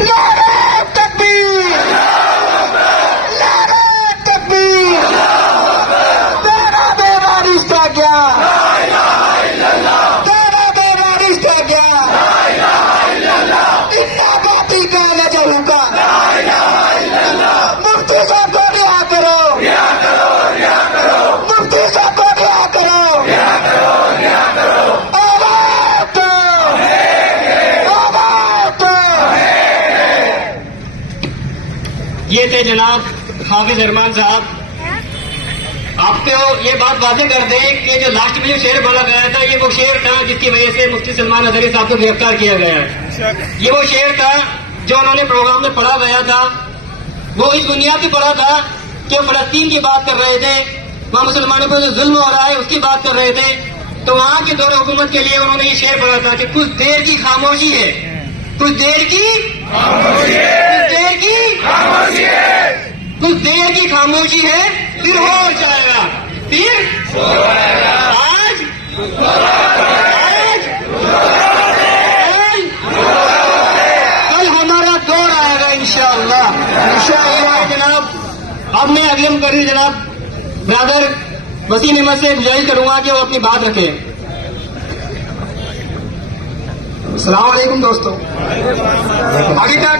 नारे तकबीर, नारे तकबीर, तेरा मेरा रिश्ता क्या, तेरा मेरा रिश्ता क्या, इन्ना बाती का नजर का, मुफ्ती साहब को रिहा करो, मुफ्ती साहब को रिहा करो, आवाज़ दो, आवाज़ दो। ये थे जनाब हाफिज अरमान साहब। आपको ये बात वाज़ेह कर दें कि जो लास्ट में जो शेर बोला गया था, ये वो शेर था जिसकी वजह से मुफ्ती सलमान अजहरी साहब को गिरफ्तार किया गया है। ये वो शेर था जो उन्होंने प्रोग्राम में पढ़ा गया था। वो इस बुनियाद पे पढ़ा था कि फलस्तीन की बात कर रहे थे, वहाँ मुसलमानों पर जो जुल्म हो रहा है उसकी बात कर रहे थे। तो वहाँ के दौर हुकूमत के लिए उन्होंने ये शेर पढ़ा था कि कुछ देर की खामोशी है, कुछ देर की खामोशी है, कुछ देर की खामोशी है, कुछ देर की खामोशी है, फिर हो जाएगा, फिर आज कल हमारा दौर आएगा इंशाअल्लाह। इंशाअल्लाह जनाब। अब मैं अगले मुकर्रिर जनाब ब्रदर वसीम अहमद से गुजारिश करूंगा कि वो अपनी बात रखें। अस्सलाम वालेकुम दोस्तों। अभी तक